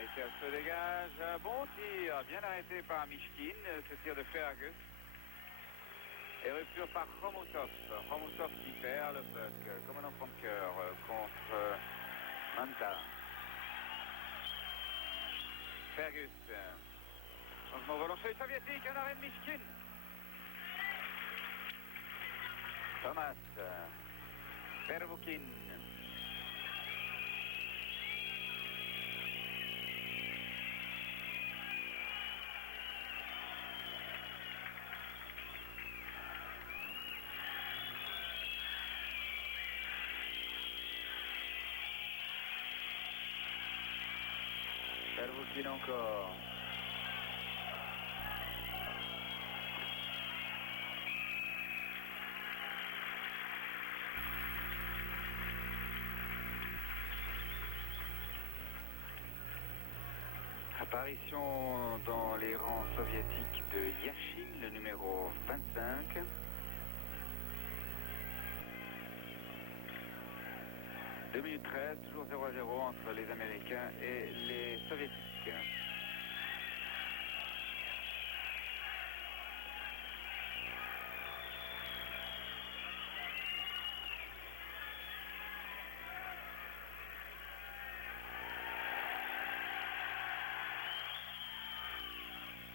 et elle se dégage. Bon tir, bien arrêté par Mishkin, ce tir de Fergus. Et rupture par Khomutov. Khomutov qui perd le puck comme un enfant de cœur contre Manta. Fergus. Changement relancé soviétique, un arrêt de Mishkin. Thomas. Pervukin. Pervukin encore. Apparition dans les rangs soviétiques de Yashin, le numéro 25. « 2 minutes 13, toujours 0-0 entre les Américains et les Soviétiques.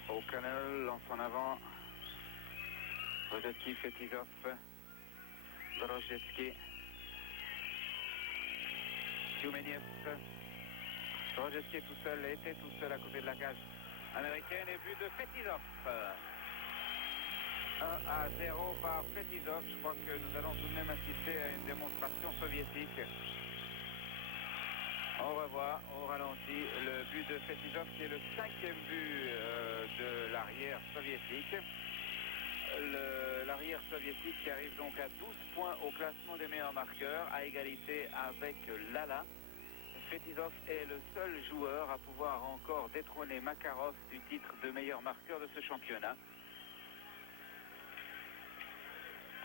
O'Connell lance en avant. Rozetsky, Fetizov, Dorojetsky, Tioumeniev. Dorojetsky tout seul, était tout seul à côté de la cage américaine et but de Fetizov. 1-0 par Fetizov. Je crois que nous allons tout de même assister à une démonstration soviétique. On revoit au ralenti le but de Fetizov qui est le 5e but de l'arrière soviétique. L'arrière soviétique qui arrive donc à 12 points au classement des meilleurs marqueurs, à égalité avec Lala. Fetizov est le seul joueur à pouvoir encore détrôner Makarov du titre de meilleur marqueur de ce championnat.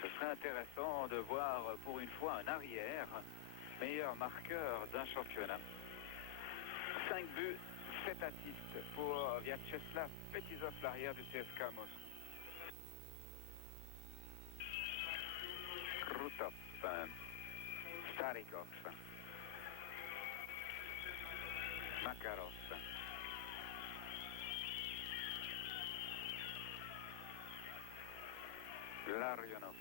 Ce serait intéressant de voir pour une fois un arrière meilleur marqueur d'un championnat. 5 buts, 7 assists pour Vyacheslav Fetizov, l'arrière du CSKA Moscou. Krutov, Starikov, Makarov, Larionov,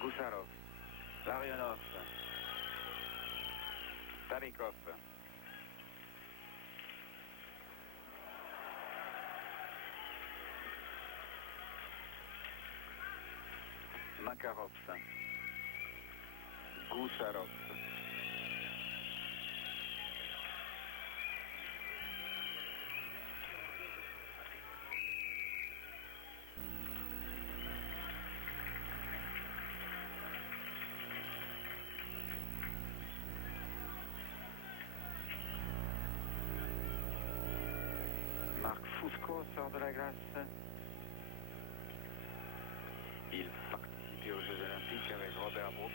Gusarov, Larionov, Starikov, Makarov, Gusarov, Marc Fusco sort de la glace. Il participe aux Jeux Olympiques avec Robert Brooks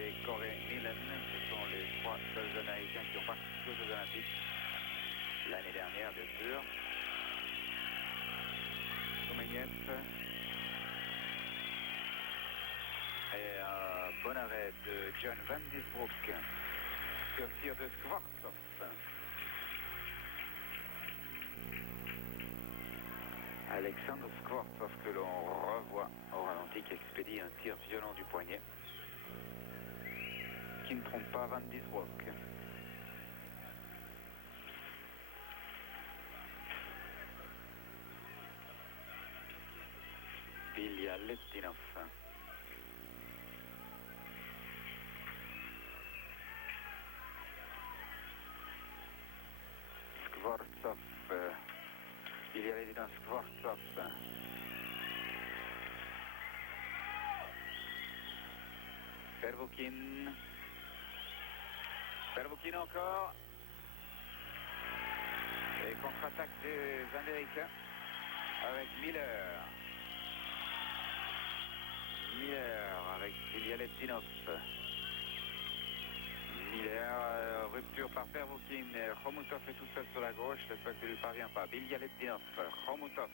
et Corey Millen. Ce sont les 3 seuls Américains qui ont participé aux Jeux Olympiques l'année dernière, bien sûr. Soumeniev. Et un bon arrêt de John Van Disbroek sur tir de Skvortsov. Alexandre Skvortsov que l'on revoit au ralenti qui expédie un tir violent du poignet qui ne trompe pas Van Disbroek. Il y a Letdinov. Skvortsov. Il y a l'évidence Skvortsov. Pervukin. Pervukin encore. Et contre-attaque des Américains avec Miller. Miller avec Ilya Letdinov. Miller, rupture par Pervoukine, Khomutov est tout seul sur la gauche, le puck ne lui parvient pas. Bilyaletdinov, Khomutov.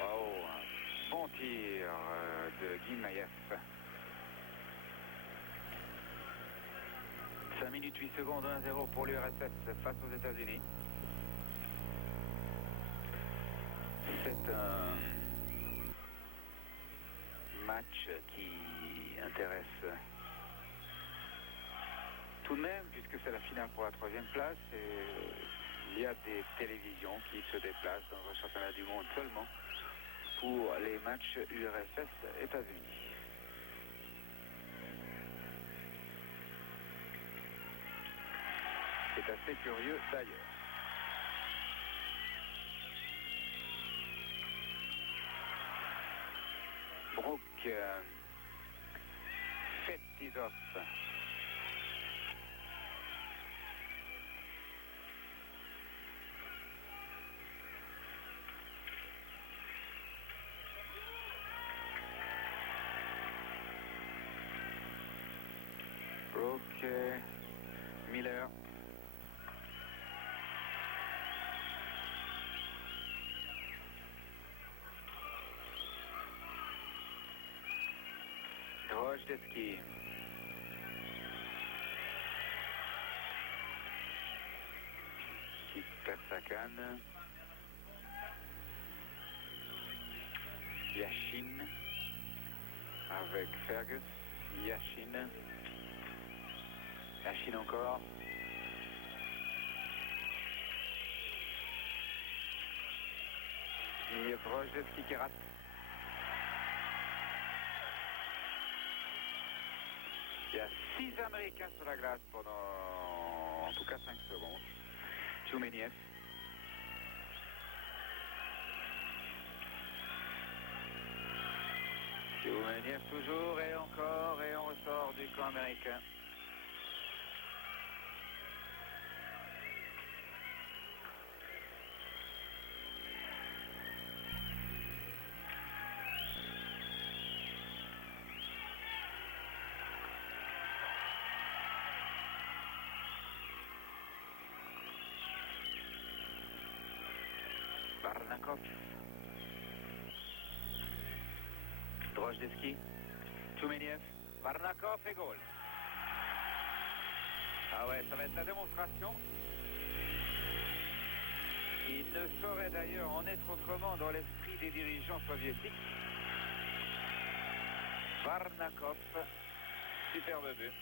Oh, un bon tir de Guimaev. 5 minutes 8 secondes, 1-0 pour l'URSS face aux États-Unis. C'est un match qui intéresse tout de même, puisque c'est la finale pour la 3e place. Et il y a des télévisions qui se déplacent dans un championnat du monde seulement pour les matchs URSS-États-Unis. C'est assez curieux d'ailleurs. Brook, Fetisov. Brook, Miller. Drozdetsky. Qui perd sa canne. Yashin avec Fergus. Yashin. Yashin encore. Et Drozdetsky qui rate. Il y a 6 Américains sur la glace pendant en tout cas 5 secondes. Tchoumeniev. Tchoumeniev toujours et encore et on ressort du camp américain. Varnakov. Drozdetsky. Tchoumeniev. Varnakov et goal. Ah ouais, ça va être la démonstration. Il ne saurait d'ailleurs en être autrement dans l'esprit des dirigeants soviétiques. Varnakov. Superbe but.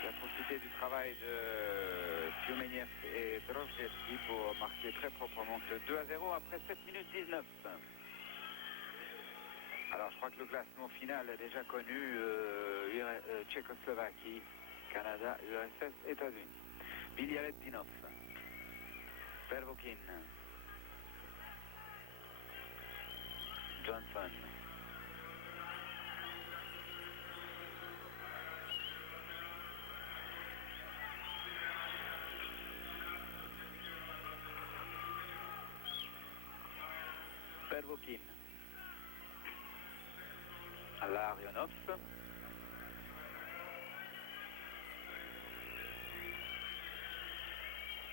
Il a profité du travail de Tchoumeniev et Drozdetsky pour marquer très proprement ce 2-0 après 7 minutes 19. Alors je crois que le classement final est déjà connu, Tchécoslovaquie, Canada, URSS, États-Unis. Bilyaletdinov, Pervoukine, Johnson. Pervoukine. Larionov.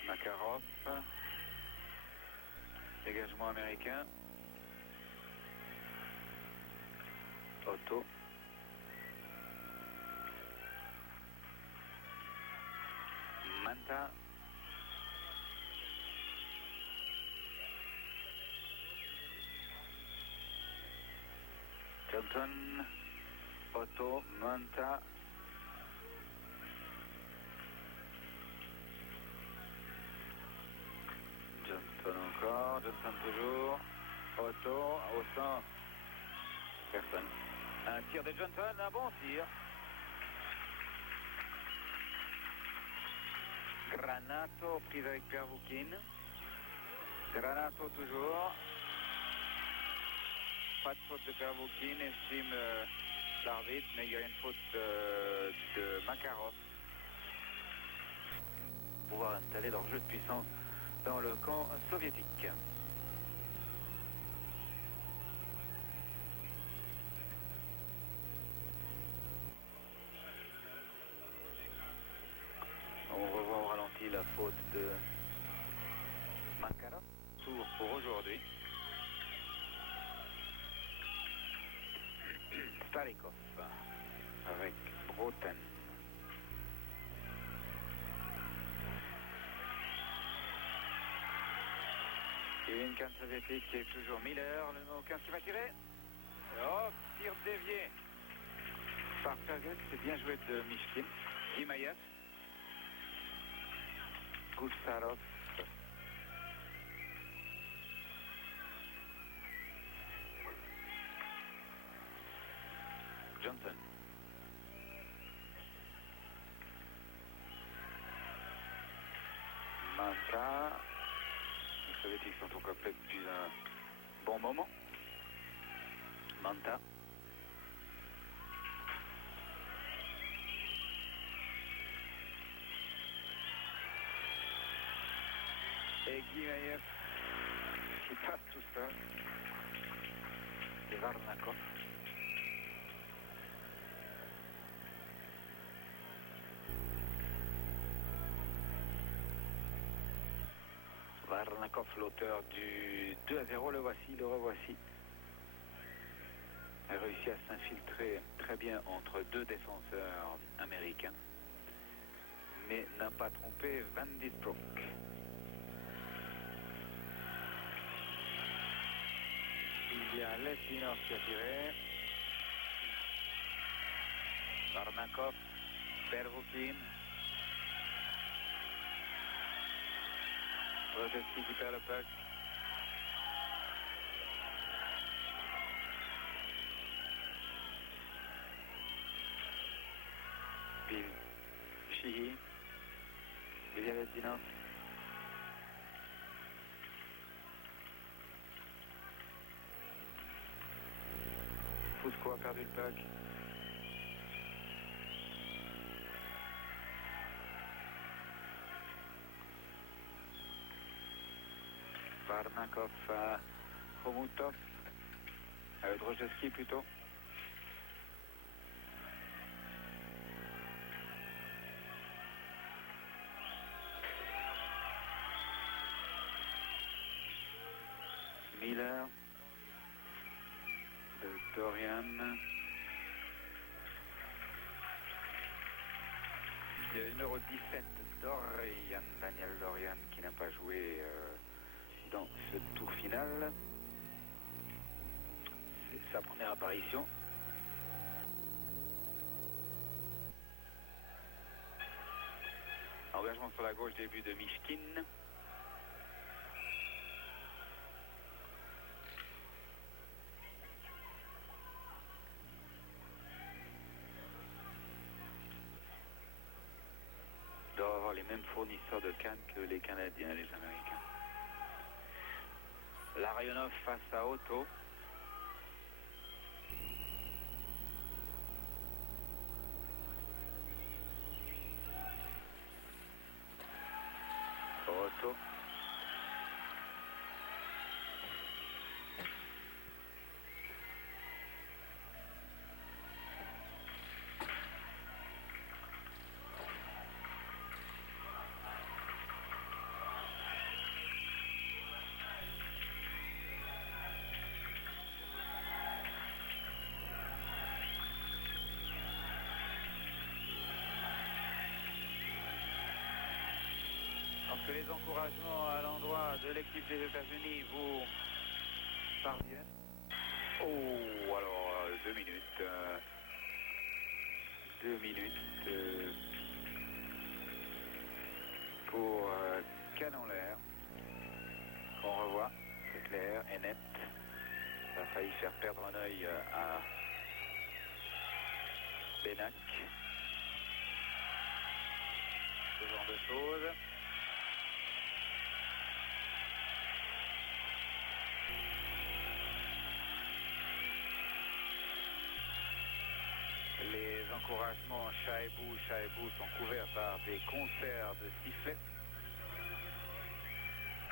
Makarov. Dégagement américain. Otto. Manta. Johnson, Otto, Manta. Johnson encore, Johnson toujours. Otto, au centre. Personne. Un tir de Johnson, un bon tir. Granato prise avec Pervoukine. Granato toujours. Pas de faute de Pervoukine, estime l'arbitre, mais il y a une faute de Makarov pouvoir installer leur jeu de puissance dans le camp soviétique. On revoit au ralenti la faute de Makarov. Tour pour aujourd'hui. Starikov avec Broten. Et une canne soviétique qui est toujours Miller, le numéro 15 qui va tirer. Oh, tir dévié par Fergus, c'est bien joué de Mishkin. Imayev. Goussarov. Johnson. Manta. Les soviétiques sont au complet depuis un bon moment. Manta. Et Guimaev qui passe tout seul. C'est Varnakov. Varnakov, l'auteur du 2-0, le voici, le revoici. A réussi à s'infiltrer très bien entre deux défenseurs américains, mais n'a pas trompé Van Disbrook. Il y a Lesdinov qui a tiré. Varnakov, Pervukin. Rogeski qui perd le puck. Puis Chihi. Il y a Lesdinov. Fusco a perdu le puck. Varnakov à Khomutov. Drozdowski plutôt. Miller. Dorian. Le numéro 17, Dorian, Daniel Dorian, qui n'a pas joué dans ce tour final. C'est sa première apparition. Engagement sur la gauche, début de Mishkin. Doivent avoir les mêmes fournisseurs de cannes que les Canadiens, les Américains. Larionov face à Otto. Otto. Que les encouragements à l'endroit de l'équipe des États-Unis vous parviennent. Oh, alors 2 minutes. 2 minutes pour canon l'air. Qu'on revoit, c'est clair et net. Ça a failli faire perdre un œil à Benac. Ce genre de choses. Les encouragements Chaebou sont couverts par des concerts de sifflets.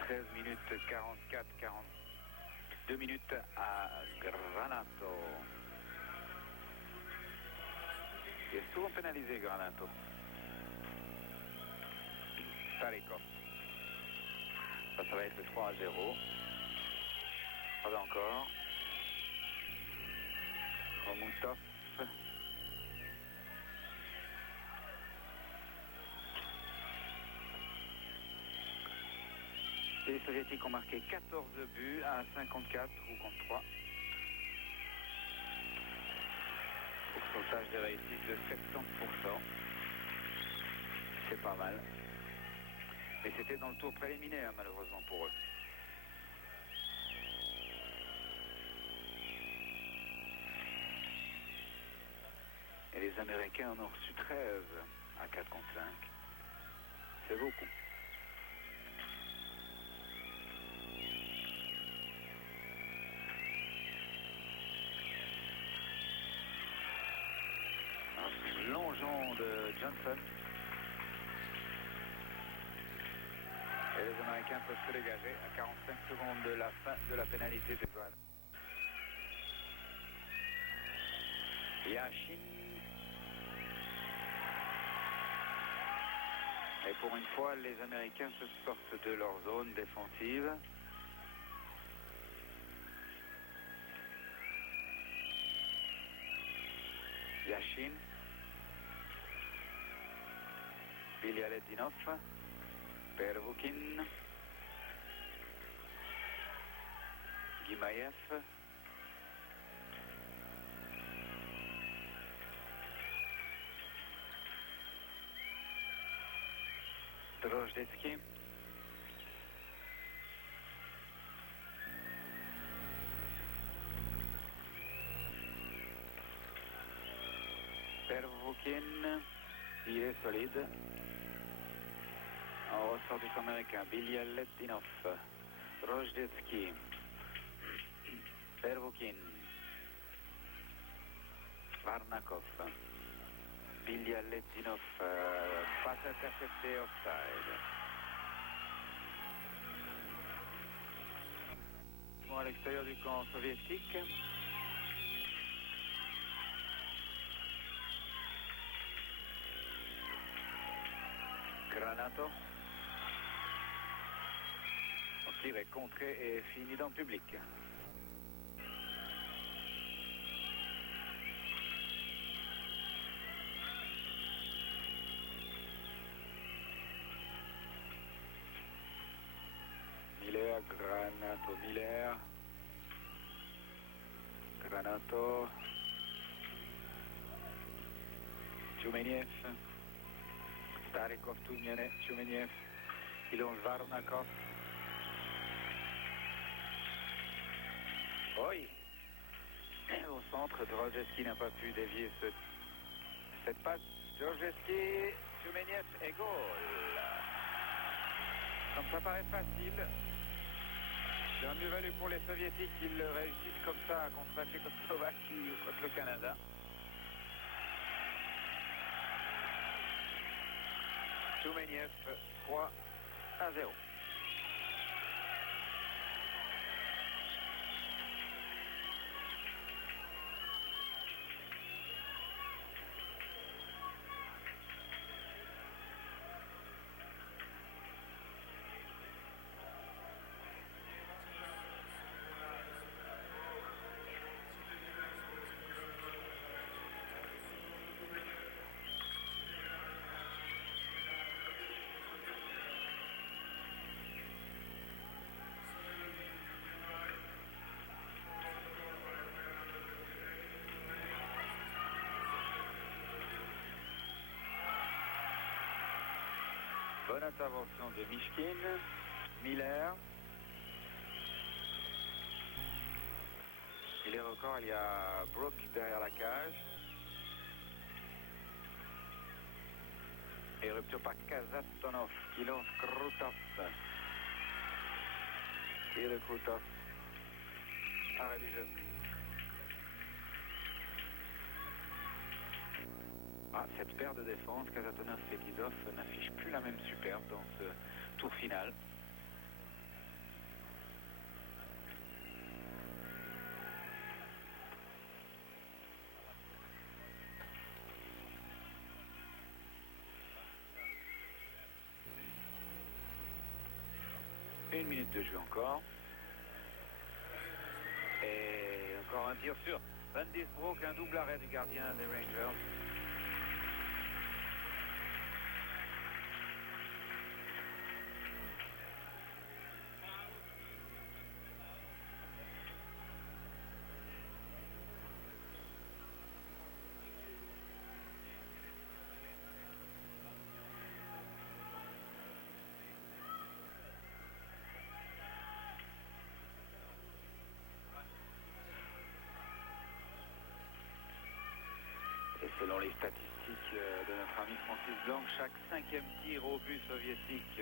13 minutes 44, 42 minutes à Granato. Il est souvent pénalisé, Granato. Starikov. Ça va être 3-0. Pas encore. Romoutov. Les Soviétiques ont marqué 14 buts à 54 ou contre 3. Pourcentage de réussite de 70%. C'est pas mal. Mais c'était dans le tour préliminaire, malheureusement pour eux. Et les Américains en ont reçu 13 à 4 contre 5. C'est beaucoup. Un plongeon de Johnson. Et les Américains peuvent se dégager à 45 secondes de la fin de la pénalité de douane. Yashin. Et pour une fois, les Américains se sortent de leur zone défensive. Yashin. Bilyaletdinov. Pervukin. Gimaev. Drozdetsky. Pervukin. Il est solide. On ressort du camp américain. Bilyaletdinov. Drozdetsky. Pervukin. Varnakov. Bilyaletdinov. Passe intercepté offside. Bon, à l'extérieur du camp soviétique. Granato. Le tir est contré et fini dans le public. Miller, Granato, Miller. Granato. Tchoumeniev. Starikov, Tchoumeniev. Il longe Varnakov. Oui. Au centre, Drozdetsky n'a pas pu dévier cette passe. Drozdetsky, Tchoumeniev et goal. Comme ça paraît facile. C'est un mieux valu pour les Soviétiques qu'ils réussissent comme ça contre la Tchécoslovaquie ou contre le Canada. Tchoumeniev, 3-0. Bonne intervention de Mishkin, Miller. Il est record, il y a Brook derrière la cage. Et rupture par Kazatonov qui lance Krutov. Et le Krutov. Arrêt du jeu. Ah, cette paire de défense, Kazatonov-Fetizov, n'affiche plus la même superbe dans ce tour final. 1 minute de jeu encore. Et encore un tir sur Van Disbroek, un double arrêt du gardien des Rangers. Et selon les statistiques de notre ami Francis Blanc, chaque 5e tir au but soviétique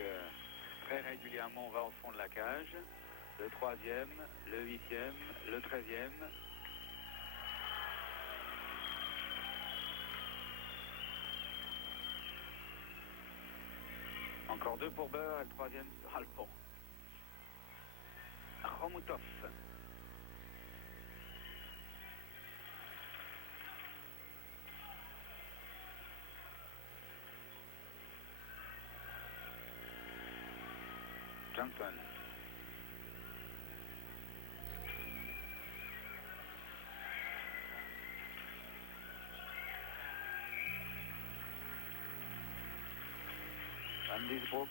très régulièrement va au fond de la cage. Le 3e, le 8e, le 13e. Encore 2 pour Beur et le 3e sera le fond. Khomutov. Johnson. Van Disbroek.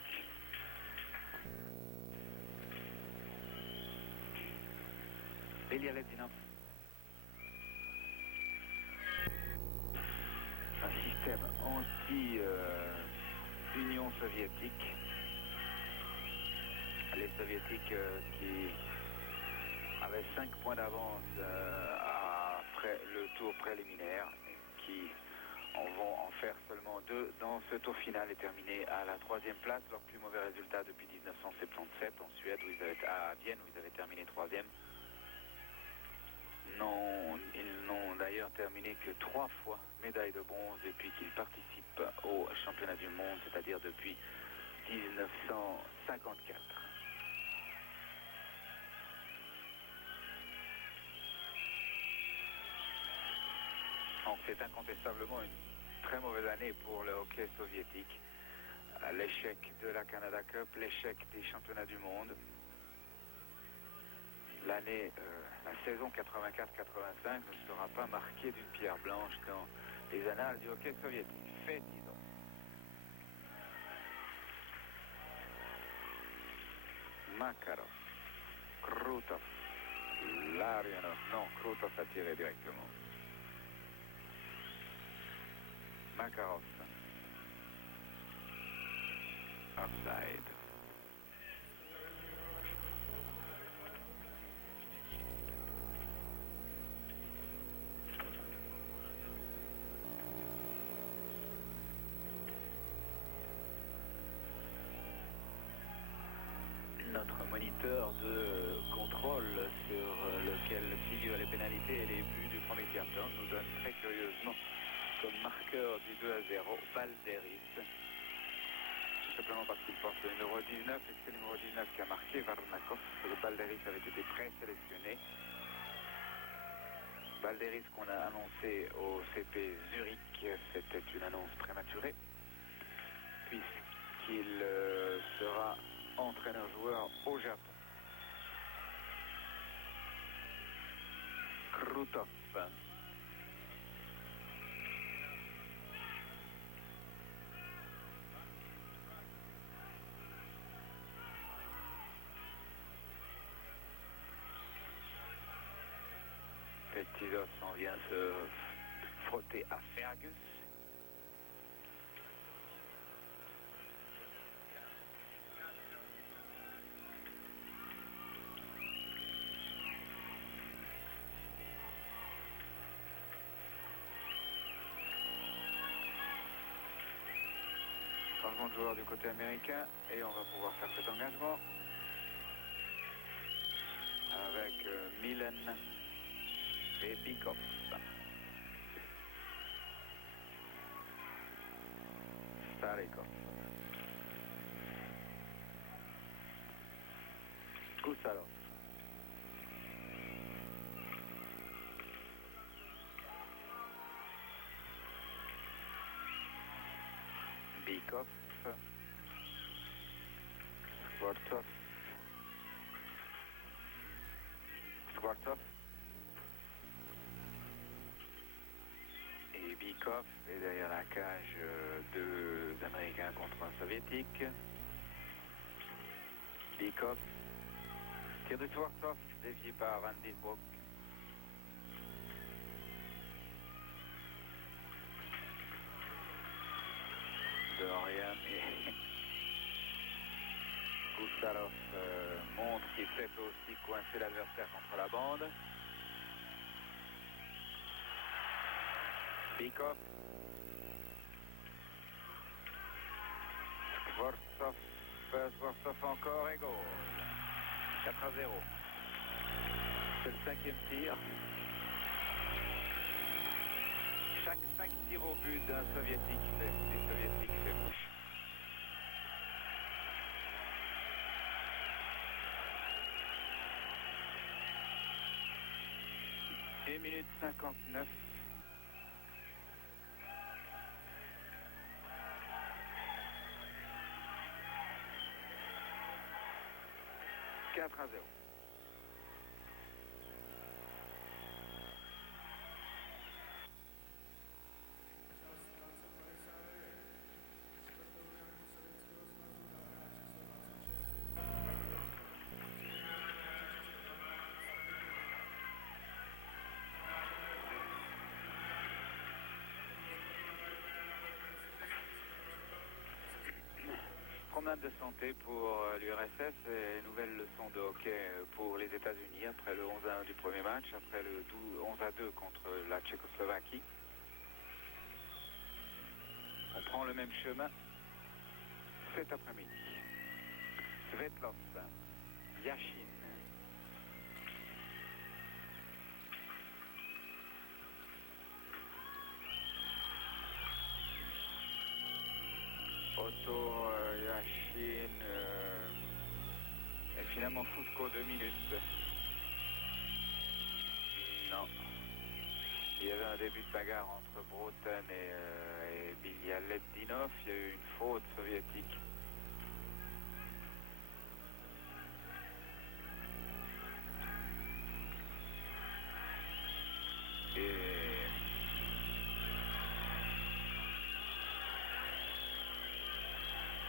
Belialetdinov. Un système anti-Union soviétique. Les soviétiques qui avaient 5 points d'avance après le tour préliminaire, qui vont en faire seulement 2 dans ce tour final et terminer à la 3e place, leur plus mauvais résultat depuis 1977 en Suède, à Vienne où ils avaient terminé 3e. Ils n'ont d'ailleurs terminé que 3 fois médaille de bronze depuis qu'ils participent au championnat du monde, c'est-à-dire depuis 1954. Donc c'est incontestablement une très mauvaise année pour le hockey soviétique. L'échec de la Canada Cup, l'échec des championnats du monde. La saison 84-85 ne sera pas marquée d'une pierre blanche dans les annales du hockey soviétique. Fait, disons. Makarov, Krutov, Larionov. Non, Krutov a tiré directement. Makarov. Offside. Notre moniteur de contrôle sur lequel figurent les pénalités et les buts du premier quart-temps nous donne très curieusement comme marqueur du 2-0 Balderis. Tout simplement parce qu'il porte le numéro 19 et que c'est le numéro 19 qui a marqué Varnakov. Le Balderis avait été présélectionné. Balderis qu'on a annoncé au CP Zurich, c'était une annonce prématurée puisqu'il sera entraîneur-joueur au Japon. Krutov. Petizos en vient se frotter à Fergus. Changement de joueur du côté américain et on va pouvoir faire cet engagement avec Milen et Bikov. Starikov. Koussalov. Bikov. Skvortsov. Skvortsov. Et Bykov est derrière la cage, deux Américains contre un Soviétique. Bykov. Tir de Skvortsov, dévié par Van Disbroek. Dorian et Gusarov montre qu'il sait aussi coincer l'adversaire contre la bande. Bykov. Skvortsov encore et goal. 4-0. C'est le 5e tir. Chaque 5 tirs au but d'un soviétique, des soviétiques fait bouche. Et minute 59. « 4-0. Promenade de santé pour l'URSS et nouvelle leçon de hockey pour les États-Unis après le 11-1 du premier match, après le 11-2 contre la Tchécoslovaquie. On prend le même chemin cet après-midi. Svetlov, Yashin. Otto, Yashin, et finalement Fousko 2 minutes. Non. Il y avait un début de bagarre entre Broten et Bialetdinov. Il y a eu une faute soviétique. Et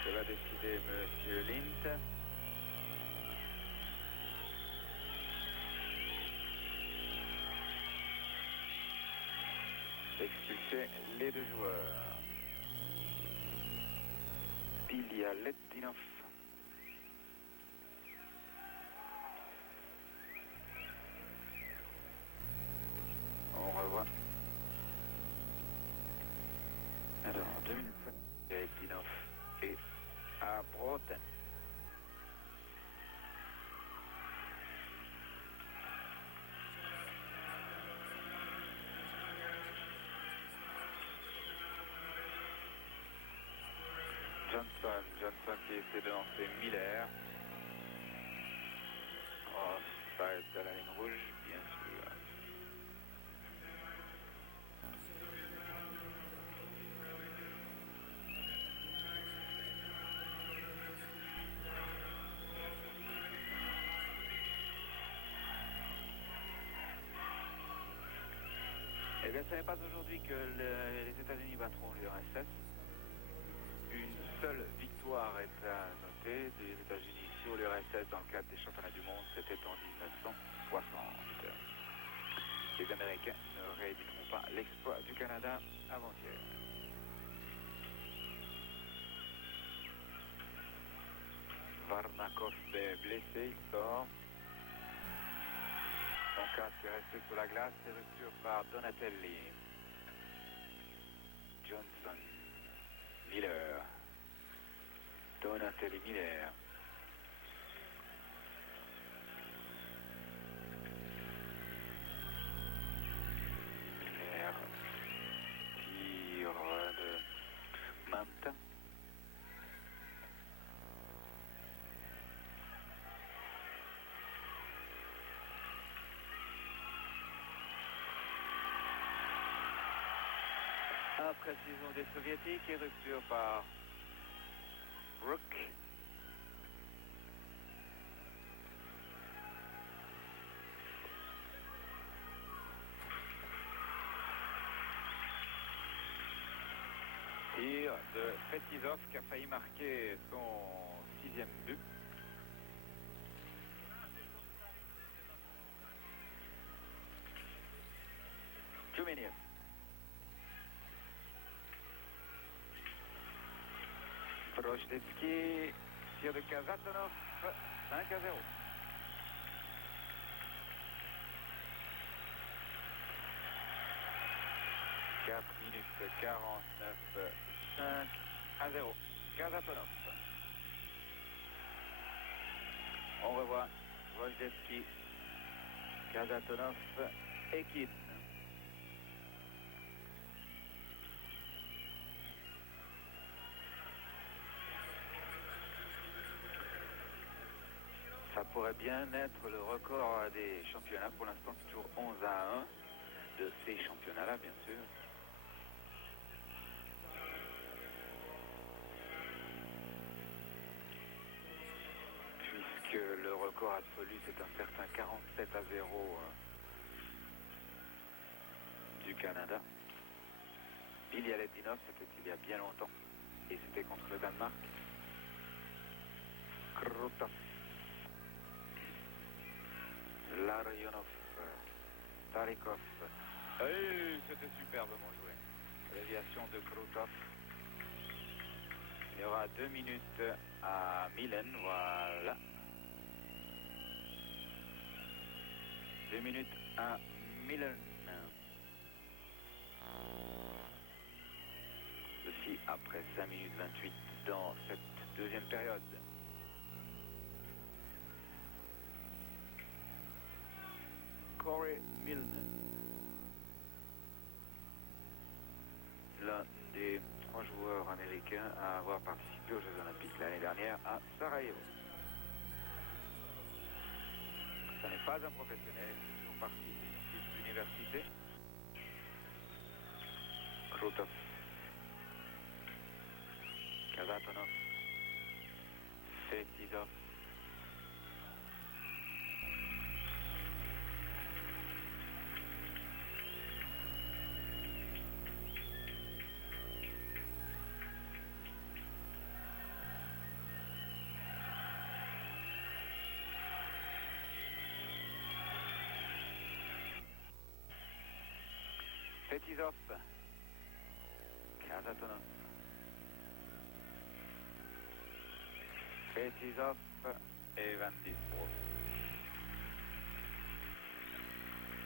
ça va décider Monsieur Lint. Expulser les deux joueurs. Bialetdinov. On revoit. Alors, 2 minutes. Bialetdinov et à Broten. Johnson qui essaie de lancer Miller. Oh, ça va être à la ligne rouge, bien sûr. Eh bien, ce n'est pas aujourd'hui que les États-Unis battront l'URSS. Une seule victoire est à noter des États-Unis sur l'URSS dans le cadre des championnats du monde, c'était en 1960. Les Américains ne rééditeront pas l'exploit du Canada avant-hier. Varnakov est blessé, il sort. Son casque est resté sous la glace et rupture par Donatelli. Johnson, Miller. Donatelli, Miller. Miller. Tir de Manta. Précision des Soviétiques et rupture par Rook. Tir de Fetisov qui a failli marquer son 6e but. Tchoumeniev. Vrojtetsky, tir de Kazatonov, 5-0. Minutes 49, 5-0. Kazatonov. On revoit Vrojtetsky, Kazatonov et Kin. Ça pourrait bien être le record des championnats. Pour l'instant, c'est toujours 11-1 de ces championnats-là, bien sûr. Puisque le record absolu, c'est un certain 47-0 du Canada. Bialyaletdinov, c'était il y a bien longtemps. Et c'était contre le Danemark. Krutov. Larionov, Tarikov. C'était superbement joué. Déviation de Krutov. Il y aura 2 minutes à Milan, voilà. 2 minutes à Milan. Ceci après 5 minutes 28 dans cette deuxième période. Corey Milne, l'un des 3 joueurs américains à avoir participé aux Jeux Olympiques l'année dernière à Sarajevo. Ce n'est pas un professionnel, ils sont partis de l'université. Krutov, Kazatonov, Fetisov. Fetisov, Kazatonov, Fetisov et Van Disbroek.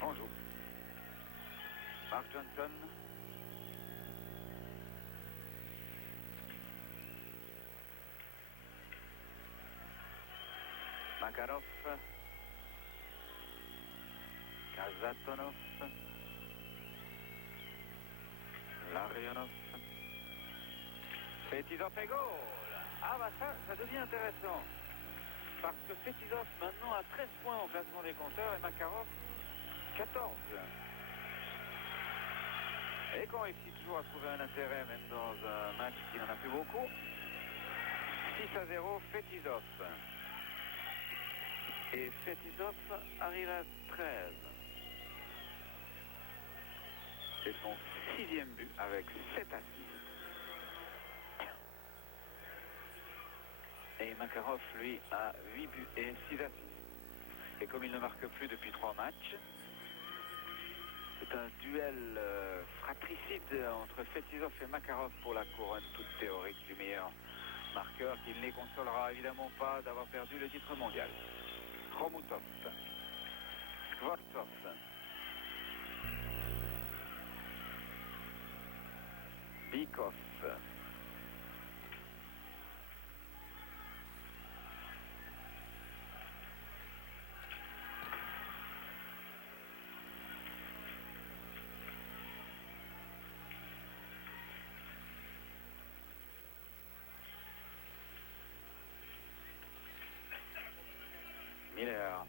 On joue. Mark Johnson. Makarov. Kazatonov. Larionov. Fetisov et goal. Ah bah ça devient intéressant. Parce que Fetisov maintenant a 13 points au classement des compteurs et Makarov 14. Et qu'on réussit toujours à trouver un intérêt même dans un match qui n'en a plus beaucoup. 6-0 Fetisov. Et Fetisov arrive à 13. C'est son 6e but avec 7 assists. Et Makarov, lui, a 8 buts et 6 assists. Et comme il ne marque plus depuis 3 matchs, c'est un duel fratricide entre Fetisov et Makarov pour la couronne toute théorique du meilleur marqueur qui ne les consolera évidemment pas d'avoir perdu le titre mondial. Khomutov, Skvortsov, Bykov, Miller.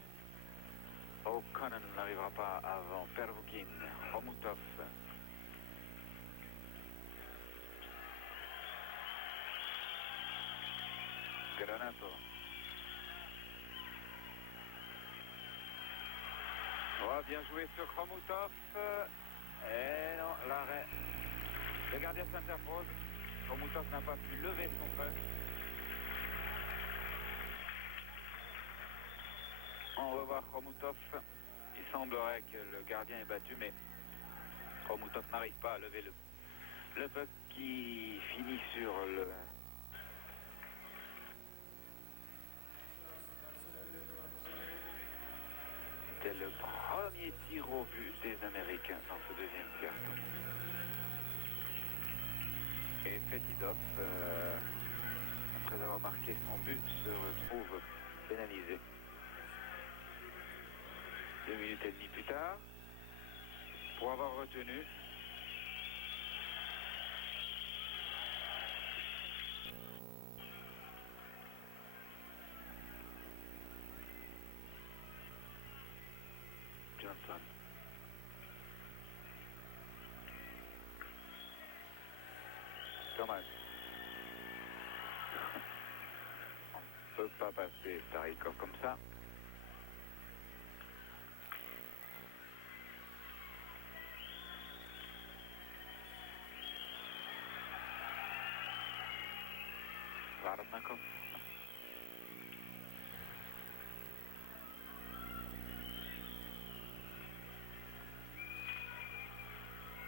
O'Connor n'arrivera pas avant Pervukin. Khomutov. Granato. Oh, bien joué sur Khomutov. Et non, l'arrêt. Le gardien s'interpose. Romutov n'a pas pu lever son puck. On revoit Romutov. Il semblerait que le gardien est battu, mais Romutov n'arrive pas à lever le puck qui finit sur le... C'était le premier tir au but des Américains dans ce deuxième carton. Et Fetidov, après avoir marqué son but, se retrouve pénalisé. 2 minutes et demie plus tard, pour avoir retenu Johnson. Thomas. On ne peut pas passer Starikov comme ça. Varnakov.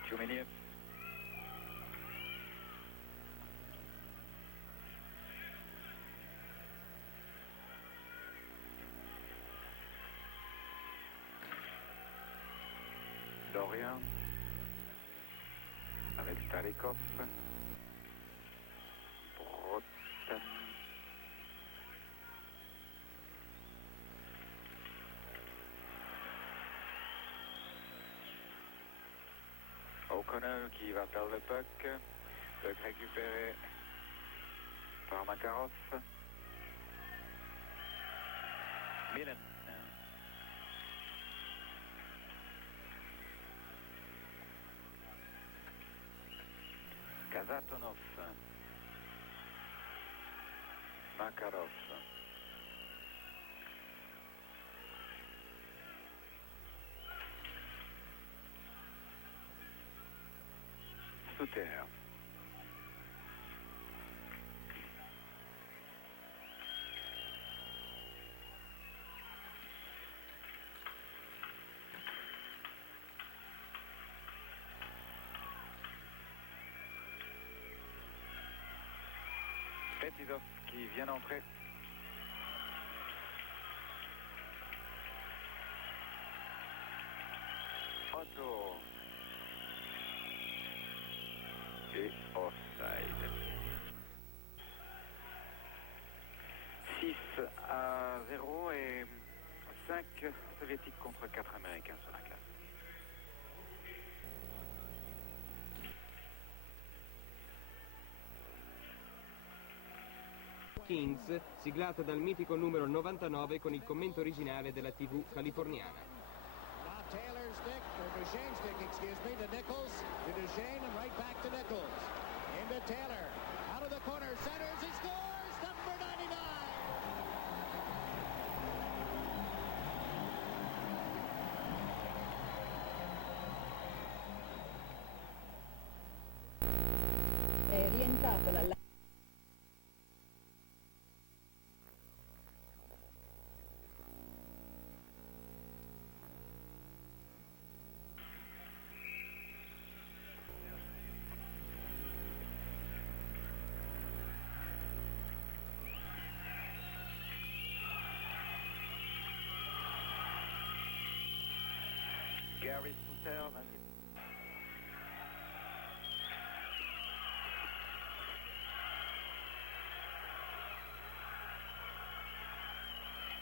Tchoumeniev. Dorian. Avec Starikov. Broten. O'Connell qui va perdre le puck. Puck récupéré par Makarov. Milan. Kazatonov. Makarov. Suter. Fetidov qui vient d'entrer. Otto. Et offside. 6-0 et 5 soviétiques contre 4 américains sur la glace. Kings, siglata dal mitico numero 99 con il commento originale della TV californiana. Taylor's stick, or Duchesne's stick, excuse me, to Nichols, to Duchesne, and right back to Nichols. Into Taylor, out of the corner, centers, he scores, number 99! È rientrato dalla... Gary Suter.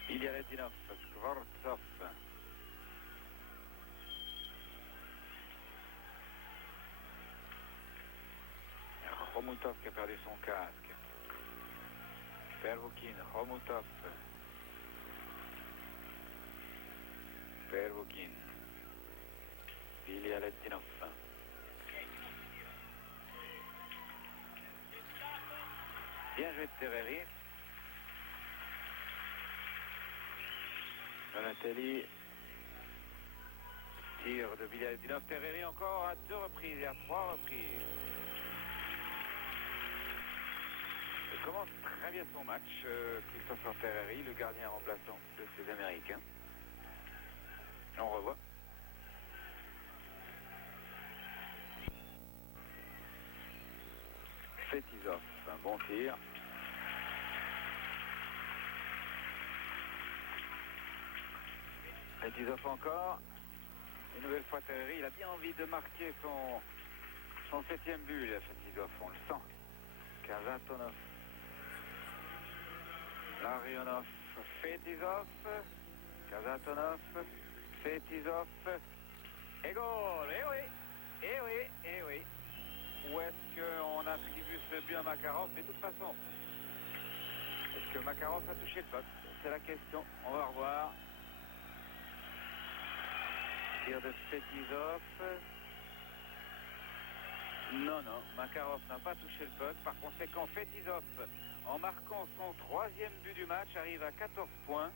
Ilya Ledinov, Skvortsov. Romutov qui a perdu son casque. Pervukin, Romutov. Pervukin. Ilya Ledinov. Bien joué de Terreri. Donatelli. Tir de Ilya Ledinov. Terreri encore à 2 reprises et à 3 reprises. commence très bien son match, Christopher Ferreri, le gardien remplaçant de ces Américains. On revoit. Fetisov, un bon tir. Fetisov encore. Une nouvelle fois Ferreri, il a bien envie de marquer son 7e but, là, Fetisov, on le sent. Kazatonov. Larionov, Fetisov. Kazatonov, Fetisov. Et goal! Eh oui! Eh oui! Eh oui! Où est-ce qu'on attribue ce but à Makarov? Mais de toute façon, est-ce que Makarov a touché le puck? C'est la question. On va revoir. Tir de Fetisov. Non, Makarov n'a pas touché le puck. Par conséquent, Fetisov, en marquant son 3e but du match, arrive à 14 points.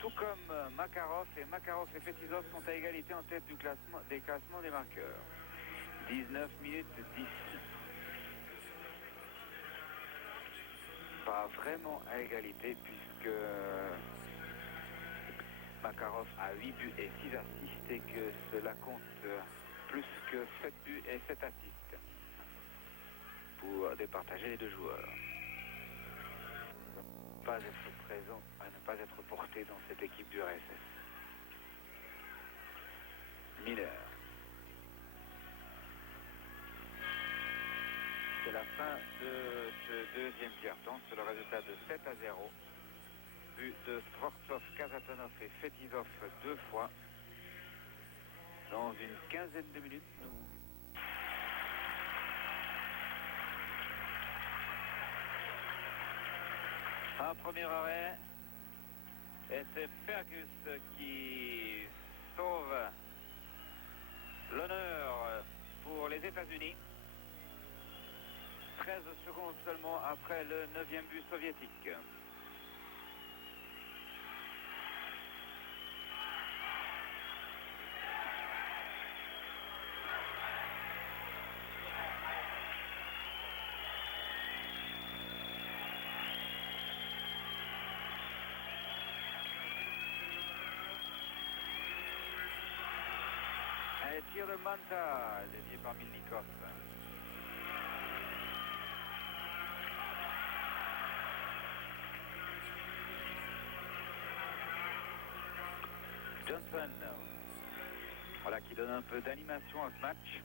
Tout comme Makarov, et Fetisov sont à égalité en tête des classements des marqueurs. 19 minutes 10. Pas vraiment à égalité puisque Makarov a 8 buts et 6 assists et que cela compte plus que 7 buts et 7 assists pour départager les deux joueurs. Ne pas être présent, à ne pas être porté dans cette équipe du RSS. Miller. C'est la fin de ce deuxième quart-temps sur le résultat de 7-0. But de Skvortsov, Kazatonov et Fetisov 2 fois. Dans une quinzaine de minutes, un premier arrêt. Et c'est Fergus qui sauve l'honneur pour les États-Unis. 13 secondes seulement après le 9e but soviétique. Et tir de Manta, dévié par Milnikov. Johnson, voilà, qui donne un peu d'animation à ce match.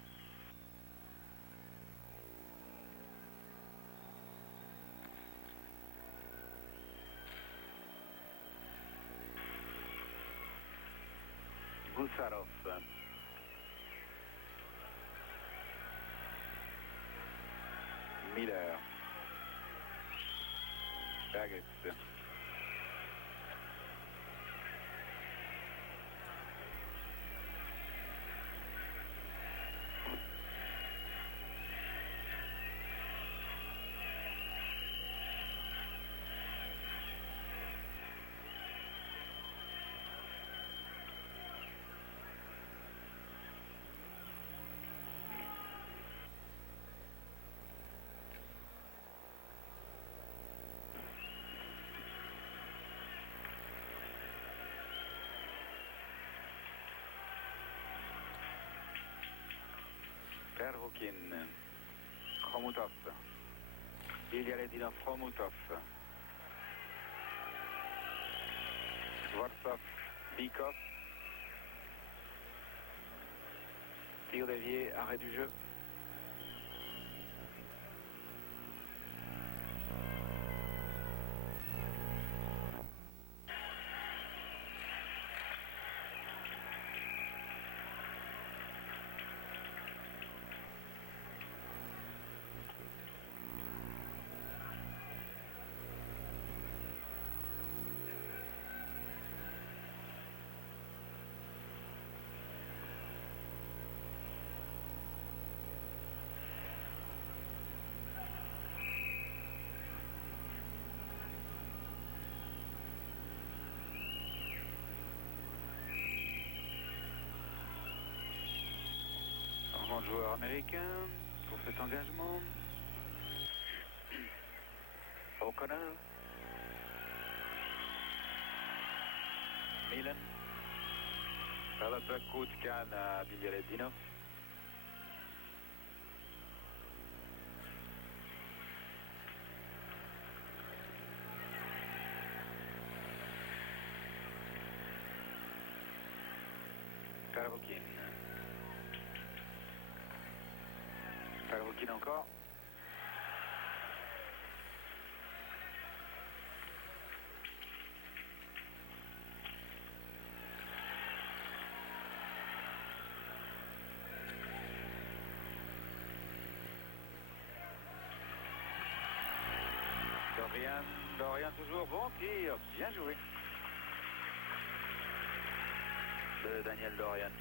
Gusarov. Miller. Baggett. Pervokin, Khomutov, Ilya Ledinov, Khomutov, Skvortsov, Bikov, tir dévié, arrêt du jeu. Joueur américain pour cet engagement. O'Connell. Milan. Velete Kuutkan Bigliettino. Tarvokin. Tarvokin encore. Dorian toujours, bon tir, bien joué. De Daniel Dorian.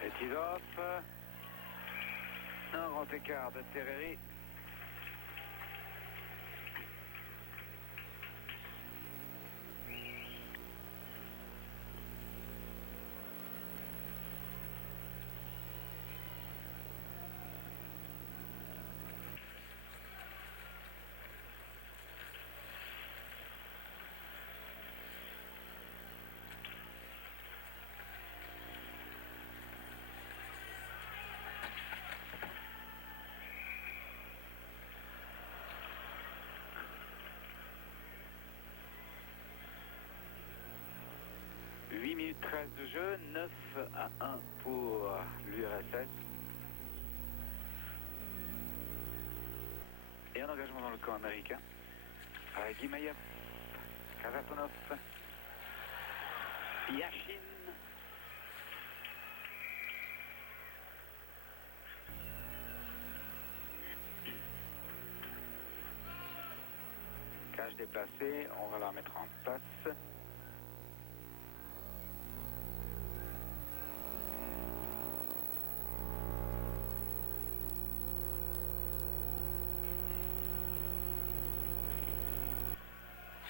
Et Tizov. Un grand écart de Terreri. « 8 minutes 13 de jeu, 9-1 pour l'URSS. Et un engagement dans le camp américain. Avec Guimayev, Kazatonov, Yashin. Cage déplacée, on va la remettre en place.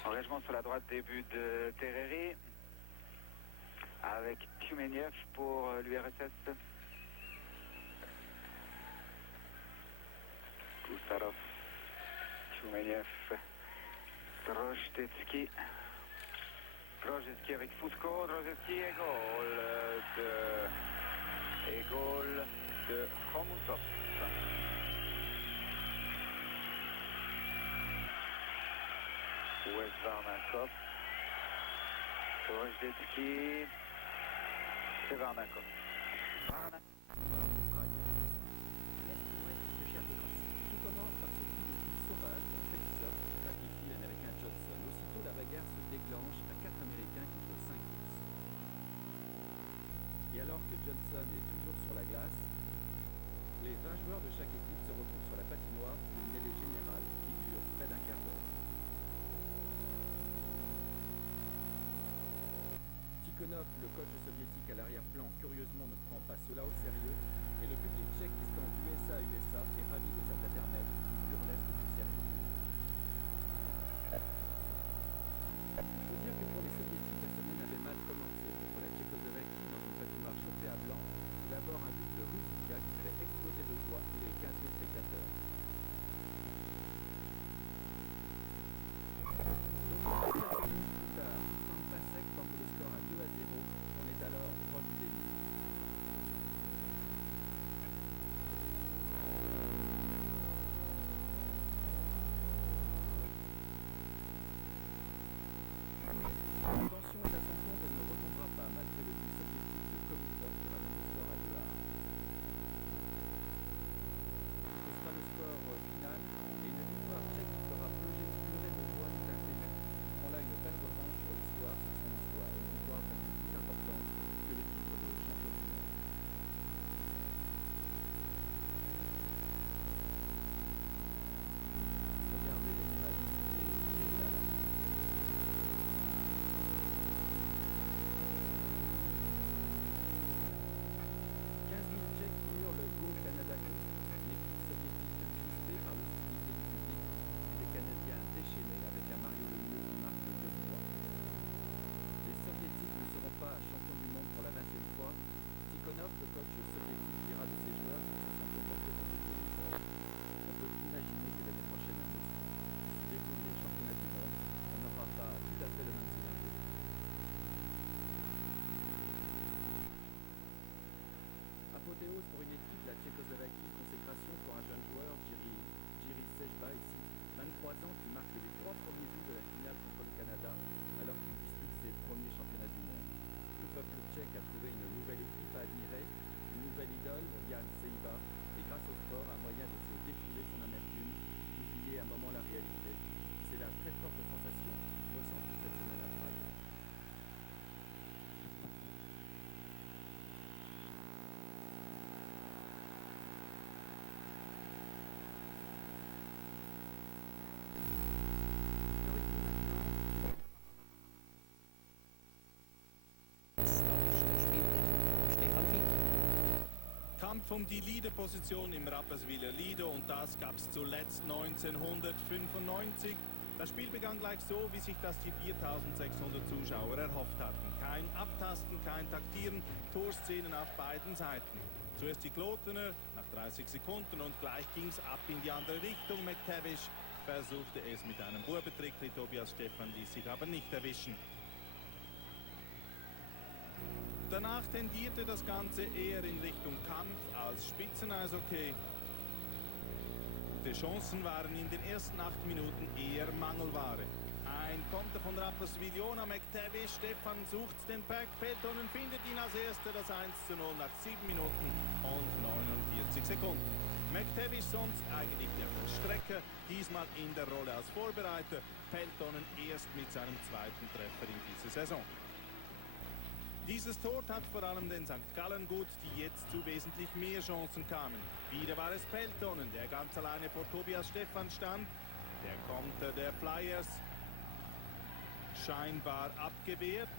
Engagement sur la droite, début de Terreri avec Tumeniev pour l'URSS. Kousarov, Tumeniev, Drozdetsky. Drozdetsky avec Fusco, Drozdetsky et goal de Khomousov. West Varnakov, Drozdetsky, c'est Varnakov. Ce chef de course, qui commence par ce coup de foot sauvage dont Fetisov qualifie l'Américain Johnson. Aussitôt, la bagarre se déclenche à 4 Américains contre 5 Russes. Et alors que Johnson est toujours sur la glace, les 20 joueurs de chaque équipe se retrouvent sur la patinoire pour une mêlée générale qui dure près d'un quart d'heure. Tikhonov, le coach soviétique à l'arrière-plan, curieusement ne prend pas cela au sérieux, et le public tchèque qui scande USA est ravi de sa paternelle, qui burlesque du sérieux. Il faut dire que pour les soviétiques, la semaine avait mal commencé contre la Tchécoslovaquie dans une patinoire chauffée à blanc. C'est d'abord un but de Rusika qui fallait exploser de joie et les 15 000 spectateurs. Donc, quelques minutes plus tard, Saint-Pasek porte le score à 2-0. On est alors proche des Kampf um die Leaderposition im Rapperswiller Lido und das gab es zuletzt 1995. Das Spiel begann gleich so, wie sich das die 4600 Zuschauer erhofft hatten. Kein Abtasten, kein Taktieren, Torszenen auf beiden Seiten. Zuerst die Klotener nach 30 Sekunden und gleich ging es ab in die andere Richtung. McTavish versuchte es mit einem Bubentrick, Tobias Stephan ließ sich aber nicht erwischen. Danach tendierte das Ganze eher in Richtung Kampf als Spitzeneishockey. Die Chancen waren in den ersten 8 Minuten eher Mangelware. Ein Konter von Rapperswil-Jona, McTavish, Stephan sucht den Pack, Peltonen findet ihn als erster, das 1:0 nach 7 Minuten und 49 Sekunden. McTavish sonst eigentlich der Vollstrecker, diesmal in der Rolle als Vorbereiter, Peltonen erst mit seinem zweiten Treffer in dieser Saison. Dieses Tor tat vor allem den St. Gallen gut, die jetzt zu wesentlich mehr Chancen kamen. Wieder war es Peltonen, der ganz alleine vor Tobias Stephan stand. Der Konter der Flyers scheinbar abgewehrt.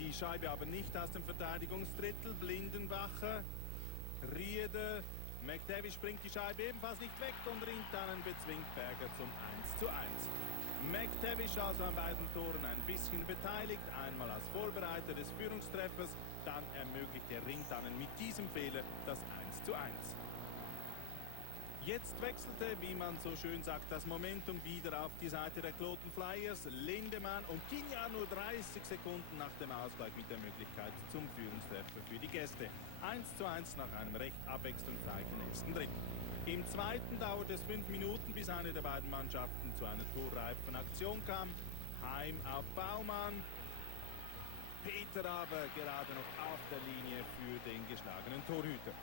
Die Scheibe aber nicht aus dem Verteidigungsdrittel. Blindenbacher, Rieder, McTavish springt die Scheibe ebenfalls nicht weg und Rintanen bezwingt Berger zum 1:1. McTavish also an beiden Toren ein bisschen beteiligt, einmal als Vorbereiter des Führungstreffers, dann ermöglicht der Rintanen mit diesem Fehler das 1:1. Jetzt wechselte, wie man so schön sagt, das Momentum wieder auf die Seite der Kloten Flyers. Lindemann und Ginja nur 30 Sekunden nach dem Ausgleich mit der Möglichkeit zum Führungstreffer für die Gäste. 1:1 nach einem recht abwechslungsreichen ersten Drittel. Im zweiten dauerte es 5 Minuten, bis eine der beiden Mannschaften zu einer torreifen Aktion kam. Heim auf Baumann. Peter aber gerade noch auf der Linie für den geschlagenen Torhüter.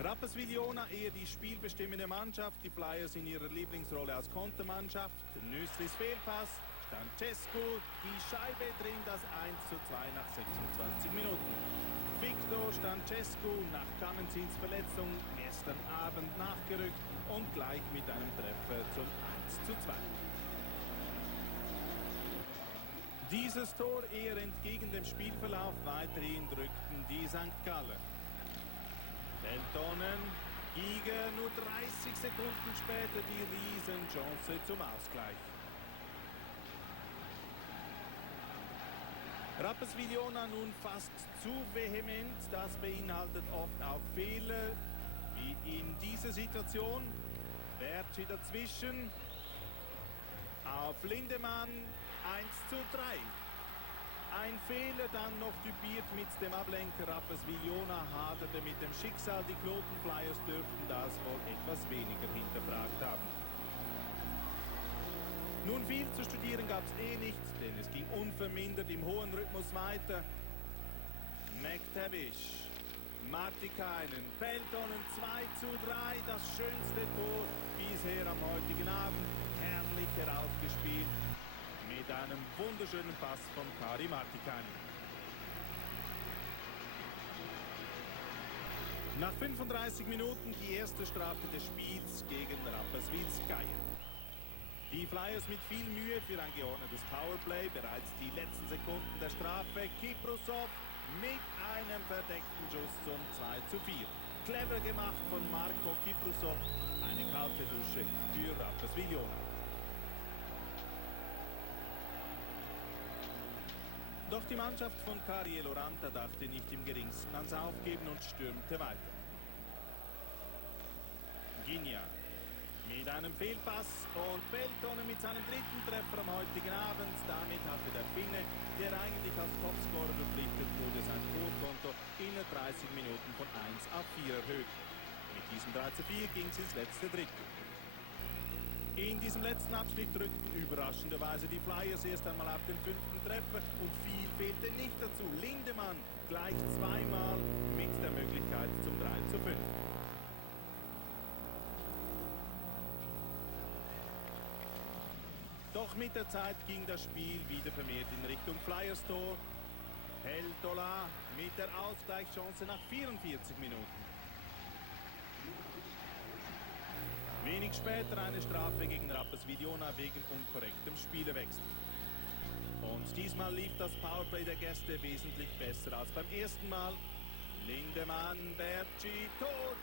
Rapperswil-Jona eher die spielbestimmende Mannschaft, die Flyers in ihrer Lieblingsrolle als Kontermannschaft. Nüsslis Fehlpass, Stancescu, die Scheibe drin, das 1:2 nach 26 Minuten. Victor Stancescu nach Kamenzins Verletzung gestern Abend nachgerückt und gleich mit einem Treffer zum 1:2. Dieses Tor eher entgegen dem Spielverlauf, weiterhin drückten die St. Galler. Peltonen, Giger, nur 30 Sekunden später die Riesenchance zum Ausgleich. Rapperswil-Jona nun fast zu vehement, das beinhaltet oft auch Fehler, wie in dieser Situation. Bertschi dazwischen, auf Lindemann 1:3. Ein Fehler dann noch typiert mit dem Ablenker. Rapperswil-Jona haderte mit dem Schicksal. Die Kloten Flyers dürften das wohl etwas weniger hinterfragt haben. Nun viel zu studieren gab es nicht, denn es ging unvermindert im hohen Rhythmus weiter. McTavish, Martikainen, Peltonen 2:3, das schönste Tor bisher am heutigen Abend. Herrlich herausgespielt. Mit einem wunderschönen Pass von Kari Martikainen. Nach 35 Minuten die erste Strafe des Spiels gegen Rapperswils Geier. Die Flyers mit viel Mühe für ein geordnetes Powerplay. Bereits die letzten Sekunden der Strafe. Kiprusov mit einem verdeckten Schuss zum 2:4. Clever gemacht von Marco Kiprusov. Eine kalte Dusche für Rapperswil-Jona. Doch die Mannschaft von Kari Eloranta dachte nicht im geringsten ans Aufgeben und stürmte weiter. Ginja mit einem Fehlpass und Peltonen mit seinem dritten Treffer am heutigen Abend. Damit hatte der Finne, der eigentlich als Topscorer verpflichtet wurde, sein Torkonto in 30 Minuten von 1:4 erhöht. Mit diesem 3:4 ging es ins letzte Drittel. In diesem letzten Abschnitt drückten überraschenderweise die Flyers erst einmal auf den 5. Treffer und viel fehlte nicht dazu. Lindemann gleich zweimal mit der Möglichkeit zum 3:5. Doch mit der Zeit ging das Spiel wieder vermehrt in Richtung Flyers Tor. Peltola mit der Ausgleichschance nach 44 Minuten. Wenig später eine Strafe gegen Rapperswil-Jona wegen unkorrektem Spielewechsel. Und diesmal lief das Powerplay der Gäste wesentlich besser als beim ersten Mal. Lindemann, Bertschi, Tor.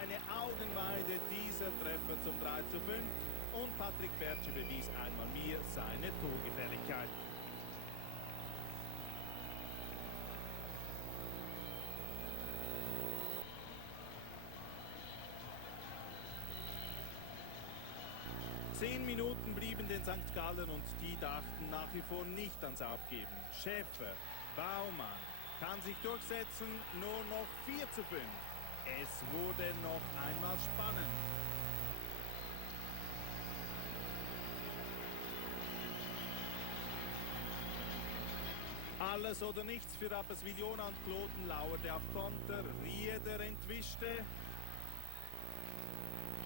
Eine Augenweide, dieser Treffer zum 3:5. Und Patrick Bertschi bewies einmal mehr seine Torgefährlichkeit. Zehn Minuten blieben den St. Gallen und die dachten nach wie vor nicht ans Aufgeben. Schäfer, Baumann kann sich durchsetzen, nur noch 4:5. Es wurde noch einmal spannend. Alles oder nichts für Rapperswil-Jona und Kloten lauerte auf Konter. Rieder entwischte.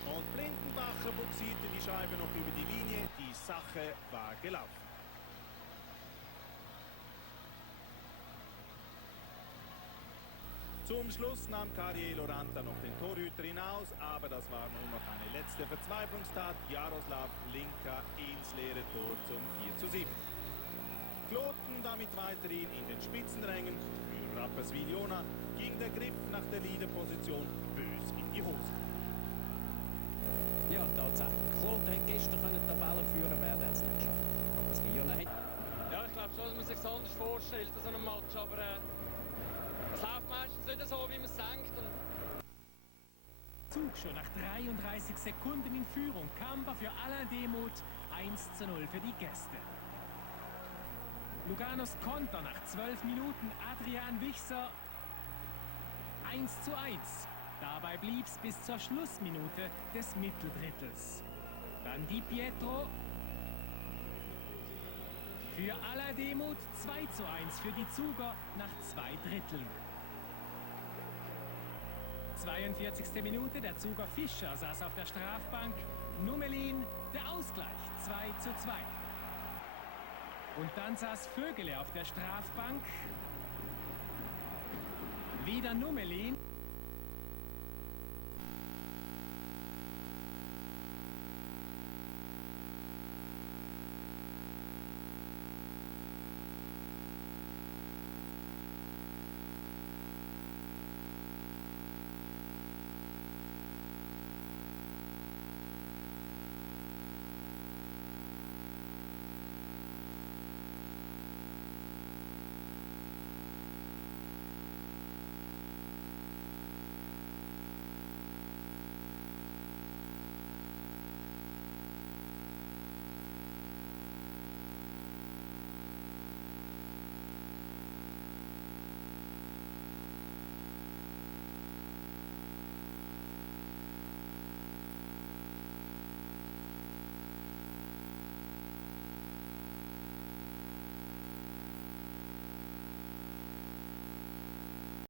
Und Blindenbacher boxierte die Scheibe noch über die Linie. Die Sache war gelaufen. Zum Schluss nahm Cariello Ranta noch den Torhüter hinaus, aber das war nur noch eine letzte Verzweiflungstat. Jaroslav Linka ins leere Tor zum 4:7. Kloten damit weiterhin in den Spitzenrängen. Für Rapperswil-Jona ging der Griff nach der Leaderposition bös in die Hose. Ja, tatsächlich. Kloten hätte gestern die Tabelle führen, werden es nicht geschafft. Rapperswil-Jona hat... Ja, ich glaube schon, dass man sich so anders vorstellt an so einem Match, aber es läuft meistens nicht so, wie man es denkt. Zug schon nach 33 Sekunden in Führung. Kamba für Alain Demuth 1:0 für die Gäste. Luganos Konter nach 12 Minuten. Adrian Wichser 1:1. Dabei blieb's bis zur Schlussminute des Mitteldrittels. Dann Di Pietro für Alain Demuth 2:1 für die Zuger nach 2 Dritteln. 42. Minute, der Zuger Fischer saß auf der Strafbank. Numelin, der Ausgleich 2:2. Und dann saß Vögele auf der Strafbank. Wieder Numelin.